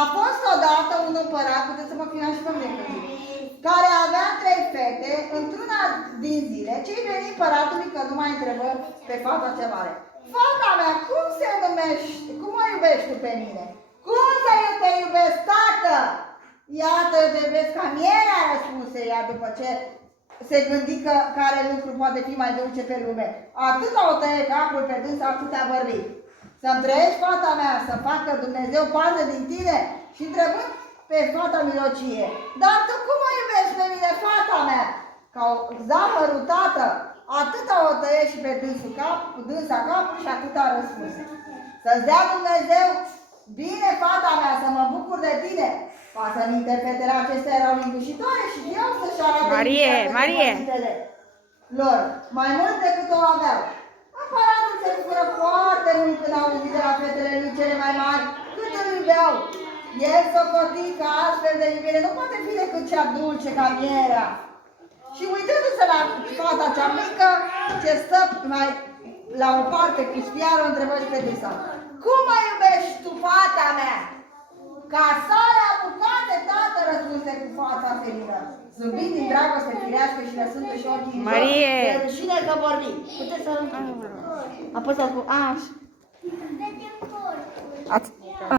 A fost odată un împărat, puteți să mă filmați și pe mine, care avea 3 fete. Într-una din zile, ce-i veni împăratului că nu mai întrebă pe fata cea mare: fata mea, cum se numești? Cum mă iubești tu pe mine? Cum să eu te iubesc, tată? Iată, eu te iubesc ca mierea, răspunse ea, după ce se gândi că care lucru poate fi mai dulce pe lume. Atâta o tăie capul pe dânsa, atâtea vorbi. Să-mi trăiești, fata mea, să facă Dumnezeu pază din tine? Și întrebând pe fata mirocie: dar tu cum mă iubești pe mine, fata mea? Ca o zamărul tată, atâta o tăie și pe dânsa capul și atâta a răspuns: să-ți dea Dumnezeu bine, fata mea, să mă bucur de tine. Pasă-mi interpretele acestea erau lingușitoare și eu să-și arate Marie lor, mai mult decât o aveau. Împăratul se bucură foarte mult când au auzit de la fetele lui cele mai mari cât îl iubeau. El socoti că astfel de iubire nu poate fi decât cea dulce ca mierea. Și uitându-se la fata cea mică, ce stă mai la o parte cu spiarul, întrebă și pe dânsa: cum mă iubești tu, fata mea? Ca sare apucate, tată, răspunse cu fața senină, zâmbind din dragoste firească și lăsându-și ochii în jos, de rușine că vorbi. Puteți să... Apăsați cu...